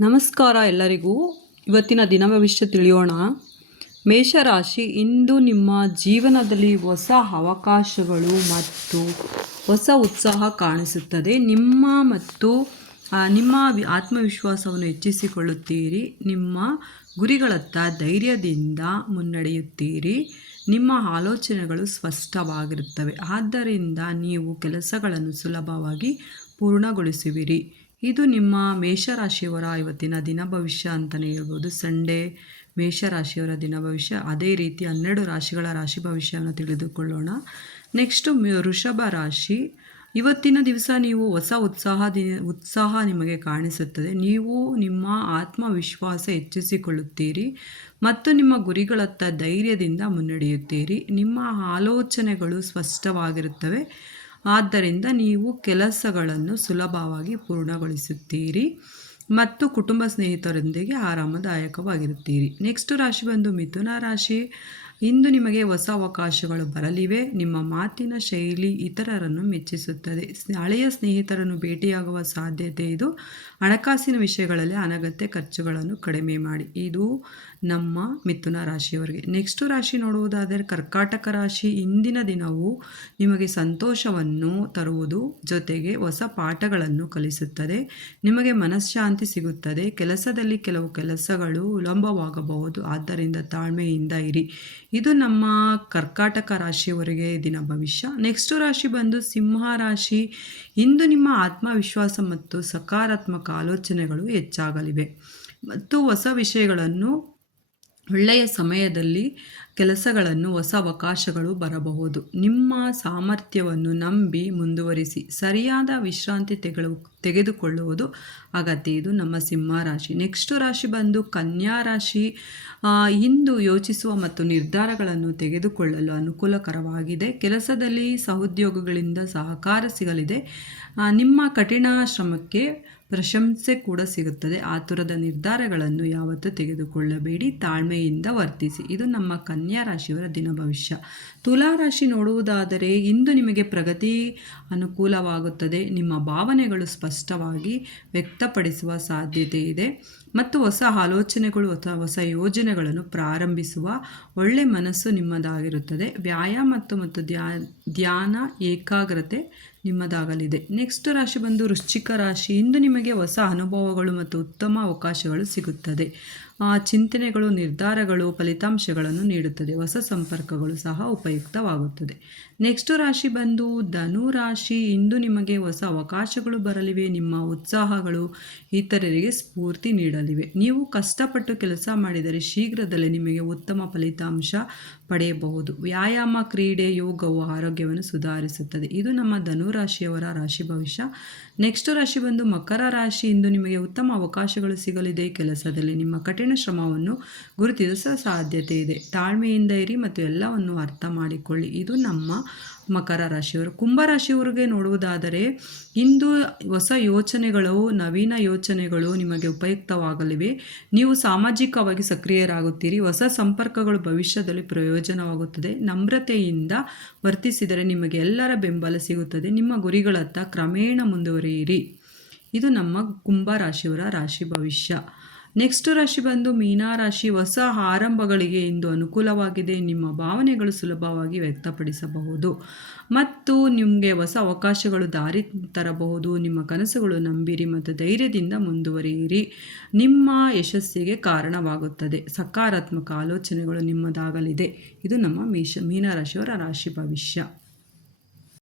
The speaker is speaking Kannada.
ನಮಸ್ಕಾರ ಎಲ್ಲರಿಗೂ. ಇವತ್ತಿನ ದಿನ ಭವಿಷ್ಯ ತಿಳಿಯೋಣ. ಮೇಷರಾಶಿ, ಇಂದು ನಿಮ್ಮ ಜೀವನದಲ್ಲಿ ಹೊಸ ಅವಕಾಶಗಳು ಮತ್ತು ಹೊಸ ಉತ್ಸಾಹ ಕಾಣಿಸುತ್ತದೆ. ನಿಮ್ಮ ಆತ್ಮವಿಶ್ವಾಸವನ್ನು ಹೆಚ್ಚಿಸಿಕೊಳ್ಳುತ್ತೀರಿ. ನಿಮ್ಮ ಗುರಿಗಳತ್ತ ಧೈರ್ಯದಿಂದ ಮುನ್ನಡೆಯುತ್ತೀರಿ. ನಿಮ್ಮ ಆಲೋಚನೆಗಳು ಸ್ಪಷ್ಟವಾಗಿರುತ್ತವೆ, ಆದ್ದರಿಂದ ನೀವು ಕೆಲಸಗಳನ್ನು ಸುಲಭವಾಗಿ ಪೂರ್ಣಗೊಳಿಸುವಿರಿ. ಇದು ನಿಮ್ಮ ಮೇಷರಾಶಿಯವರ ಇವತ್ತಿನ ದಿನ ಭವಿಷ್ಯ ಅಂತಲೇ ಹೇಳ್ಬೋದು. ಸಂಡೇ ಮೇಷರಾಶಿಯವರ ದಿನ ಭವಿಷ್ಯ. ಅದೇ ರೀತಿ 12 ರಾಶಿಗಳ ರಾಶಿ ಭವಿಷ್ಯವನ್ನು ತಿಳಿದುಕೊಳ್ಳೋಣ. ನೆಕ್ಸ್ಟು ವೃಷಭ ರಾಶಿ. ಇವತ್ತಿನ ದಿವಸ ನೀವು ಹೊಸ ಉತ್ಸಾಹ ನಿಮಗೆ ಕಾಣಿಸುತ್ತದೆ. ನೀವು ನಿಮ್ಮ ಆತ್ಮವಿಶ್ವಾಸ ಹೆಚ್ಚಿಸಿಕೊಳ್ಳುತ್ತೀರಿ ಮತ್ತು ನಿಮ್ಮ ಗುರಿಗಳತ್ತ ಧೈರ್ಯದಿಂದ ಮುನ್ನಡೆಯುತ್ತೀರಿ. ನಿಮ್ಮ ಆಲೋಚನೆಗಳು ಸ್ಪಷ್ಟವಾಗಿರುತ್ತವೆ, ಆದ್ದರಿಂದ ನೀವು ಕೆಲಸಗಳನ್ನು ಸುಲಭವಾಗಿ ಪೂರ್ಣಗೊಳಿಸುತ್ತೀರಿ ಮತ್ತು ಕುಟುಂಬ ಸ್ನೇಹಿತರೊಂದಿಗೆ ಆರಾಮದಾಯಕವಾಗಿರುತ್ತೀರಿ. ನೆಕ್ಸ್ಟ್ ರಾಶಿ ಬಂದು ಮಿಥುನ ರಾಶಿ. ಇಂದು ನಿಮಗೆ ಹೊಸ ಅವಕಾಶಗಳು ಬರಲಿವೆ. ನಿಮ್ಮ ಮಾತಿನ ಶೈಲಿ ಇತರರನ್ನು ಮೆಚ್ಚಿಸುತ್ತದೆ. ಹಳೆಯ ಸ್ನೇಹಿತರನ್ನು ಭೇಟಿಯಾಗುವ ಸಾಧ್ಯತೆ ಇದು. ಹಣಕಾಸಿನ ವಿಷಯಗಳಲ್ಲಿ ಅನಗತ್ಯ ಖರ್ಚುಗಳನ್ನು ಕಡಿಮೆ ಮಾಡಿ. ಇದು ನಮ್ಮ ಮಿಥುನ ರಾಶಿಯವರಿಗೆ. ನೆಕ್ಸ್ಟ್ ರಾಶಿ ನೋಡುವುದಾದರೆ ಕರ್ಕಾಟಕ ರಾಶಿ. ಇಂದಿನ ದಿನವು ನಿಮಗೆ ಸಂತೋಷವನ್ನು ತರುವುದು ಜೊತೆಗೆ ಹೊಸ ಪಾಠಗಳನ್ನು ಕಲಿಸುತ್ತದೆ. ನಿಮಗೆ ಮನಃಶಾಂತಿ ಸಿಗುತ್ತದೆ. ಕೆಲಸದಲ್ಲಿ ಕೆಲವು ಕೆಲಸಗಳು ವಿಳಂಬವಾಗಬಹುದು, ಆದ್ದರಿಂದ ತಾಳ್ಮೆಯಿಂದ ಇರಿ. ಇದು ನಮ್ಮ ಕರ್ಕಾಟಕ ರಾಶಿಯವರಿಗೆ ದಿನ ಭವಿಷ್ಯ. ನೆಕ್ಸ್ಟ್ ರಾಶಿ ಬಂದು ಸಿಂಹ ರಾಶಿ. ಇಂದು ನಿಮ್ಮ ಆತ್ಮವಿಶ್ವಾಸ ಮತ್ತು ಸಕಾರಾತ್ಮಕ ಆಲೋಚನೆಗಳು ಹೆಚ್ಚಾಗಲಿವೆ ಮತ್ತು ಹೊಸ ವಿಷಯಗಳನ್ನು ಒಳ್ಳೆಯ ಸಮಯದಲ್ಲಿ ಕೆಲಸಗಳನ್ನು ಹೊಸ ಅವಕಾಶಗಳು ಬರಬಹುದು. ನಿಮ್ಮ ಸಾಮರ್ಥ್ಯವನ್ನು ನಂಬಿ ಮುಂದುವರಿಸಿ. ಸರಿಯಾದ ವಿಶ್ರಾಂತಿ ತೆಗೆದುಕೊಳ್ಳುವುದು ಅಗತ್ಯ. ಇದು ನಮ್ಮ ಸಿಂಹ ರಾಶಿ. ನೆಕ್ಸ್ಟ್ ರಾಶಿ ಬಂದು ಕನ್ಯಾ ರಾಶಿ. ಇಂದು ಯೋಚಿಸುವ ಮತ್ತು ನಿರ್ಧಾರಗಳನ್ನು ತೆಗೆದುಕೊಳ್ಳಲು ಅನುಕೂಲಕರವಾಗಿದೆ. ಕೆಲಸದಲ್ಲಿ ಸಹೋದ್ಯೋಗಿಗಳಿಂದ ಸಹಕಾರ ಸಿಗಲಿದೆ. ನಿಮ್ಮ ಕಠಿಣ ಶ್ರಮಕ್ಕೆ ಪ್ರಶಂಸೆ ಕೂಡ ಸಿಗುತ್ತದೆ. ಆತುರದ ನಿರ್ಧಾರಗಳನ್ನು ಯಾವತ್ತೂ ತೆಗೆದುಕೊಳ್ಳಬೇಡಿ, ತಾಳ್ಮೆಯಿಂದ ವರ್ತಿಸಿ. ಇದು ನಮ್ಮ ಕನ್ಯಾ ರಾಶಿಯವರ ದಿನ ಭವಿಷ್ಯ. ತುಲಾ ರಾಶಿ ನೋಡುವುದಾದರೆ ಇಂದು ನಿಮಗೆ ಪ್ರಗತಿ ಅನುಕೂಲವಾಗುತ್ತದೆ. ನಿಮ್ಮ ಭಾವನೆಗಳು ಸ್ಪಷ್ಟವಾಗಿ ವ್ಯಕ್ತಪಡಿಸುವ ಸಾಧ್ಯತೆ ಇದೆ ಮತ್ತು ಹೊಸ ಆಲೋಚನೆಗಳು ಹೊಸ ಯೋಜನೆಗಳನ್ನು ಪ್ರಾರಂಭಿಸುವ ಒಳ್ಳೆ ಮನಸ್ಸು ನಿಮ್ಮದಾಗಿರುತ್ತದೆ. ವ್ಯಾಯಾಮ ಮತ್ತು ಧ್ಯಾನ ಏಕಾಗ್ರತೆ ನಿಮ್ಮದಾಗಲಿದೆ. ನೆಕ್ಸ್ಟ್ ರಾಶಿ ಬಂದು ವೃಶ್ಚಿಕ ರಾಶಿ. ಇಂದು ನಿಮಗೆ ಹೊಸ ಅನುಭವಗಳು ಮತ್ತು ಉತ್ತಮ ಅವಕಾಶಗಳು ಸಿಗುತ್ತದೆ. ಚಿಂತನೆಗಳು, ನಿರ್ಧಾರಗಳು ಫಲಿತಾಂಶಗಳನ್ನು ನೀಡುತ್ತದೆ. ಹೊಸ ಸಂಪರ್ಕಗಳು ಸಹ ಉಪಯುಕ್ತವಾಗುತ್ತದೆ. ನೆಕ್ಸ್ಟ್ ರಾಶಿ ಬಂದು ಧನು ರಾಶಿ. ಇಂದು ನಿಮಗೆ ಹೊಸ ಅವಕಾಶಗಳು ಬರಲಿವೆ. ನಿಮ್ಮ ಉತ್ಸಾಹಗಳು ಇತರರಿಗೆ ಸ್ಫೂರ್ತಿ ನೀಡಲಿವೆ. ನೀವು ಕಷ್ಟಪಟ್ಟು ಕೆಲಸ ಮಾಡಿದರೆ ಶೀಘ್ರದಲ್ಲೇ ನಿಮಗೆ ಉತ್ತಮ ಫಲಿತಾಂಶ ಪಡೆಯಬಹುದು. ವ್ಯಾಯಾಮ, ಕ್ರೀಡೆ, ಯೋಗವು ಆರೋಗ್ಯವನ್ನು ಸುಧಾರಿಸುತ್ತದೆ. ಇದು ನಮ್ಮ ಧನು ರಾಶಿಯವರ ರಾಶಿ ಭವಿಷ್ಯ. ನೆಕ್ಸ್ಟ್ ರಾಶಿ ಬಂದು ಮಕರ ರಾಶಿ. ಇಂದು ನಿಮಗೆ ಉತ್ತಮ ಅವಕಾಶಗಳು ಸಿಗಲಿದೆ. ಕೆಲಸದಲ್ಲಿ ನಿಮ್ಮ ಕಠಿಣ ಶ್ರಮವನ್ನು ಗುರುತಿಸುವ ಸಾಧ್ಯತೆ ಇದೆ. ತಾಳ್ಮೆಯಿಂದ ಇರಿ ಮತ್ತು ಎಲ್ಲವನ್ನು ಅರ್ಥ ಮಾಡಿಕೊಳ್ಳಿ. ಇದು ನಮ್ಮ ಮಕರ ರಾಶಿಯವರು. ಕುಂಭರಾಶಿಯವರಿಗೆ ನೋಡುವುದಾದರೆ ಇಂದು ಹೊಸ ಯೋಚನೆಗಳು, ನವೀನ ಯೋಚನೆಗಳು ನಿಮಗೆ ಉಪಯುಕ್ತವಾಗಲಿವೆ. ನೀವು ಸಾಮಾಜಿಕವಾಗಿ ಸಕ್ರಿಯರಾಗುತ್ತೀರಿ. ಹೊಸ ಸಂಪರ್ಕಗಳು ಭವಿಷ್ಯದಲ್ಲಿ ಪ್ರಯೋಜನವಾಗುತ್ತದೆ. ನಮ್ರತೆಯಿಂದ ವರ್ತಿಸಿದರೆ ನಿಮಗೆ ಎಲ್ಲರ ಬೆಂಬಲ ಸಿಗುತ್ತದೆ. ನಿಮ್ಮ ಗುರಿಗಳತ್ತ ಕ್ರಮೇಣ ಮುಂದುವರಿಯಿರಿ. ಇದು ನಮ್ಮ ಕುಂಭರಾಶಿಯವರ ರಾಶಿ ಭವಿಷ್ಯ. ನೆಕ್ಸ್ಟ್ ರಾಶಿ ಬಂದು ಮೀನರಾಶಿ. ಹೊಸ ಆರಂಭಗಳಿಗೆ ಇಂದು ಅನುಕೂಲವಾಗಿದೆ. ನಿಮ್ಮ ಭಾವನೆಗಳು ಸುಲಭವಾಗಿ ವ್ಯಕ್ತಪಡಿಸಬಹುದು ಮತ್ತು ನಿಮಗೆ ಹೊಸ ಅವಕಾಶಗಳು ದಾರಿ ತರಬಹುದು. ನಿಮ್ಮ ಕನಸುಗಳು ನಂಬಿರಿ ಮತ್ತು ಧೈರ್ಯದಿಂದ ಮುಂದುವರಿಯಿರಿ. ನಿಮ್ಮ ಯಶಸ್ಸಿಗೆ ಕಾರಣವಾಗುತ್ತದೆ. ಸಕಾರಾತ್ಮಕ ಆಲೋಚನೆಗಳು ನಿಮ್ಮದಾಗಲಿದೆ. ಇದು ನಮ್ಮ ಮೀನರಾಶಿಯವರ ರಾಶಿ ಭವಿಷ್ಯ.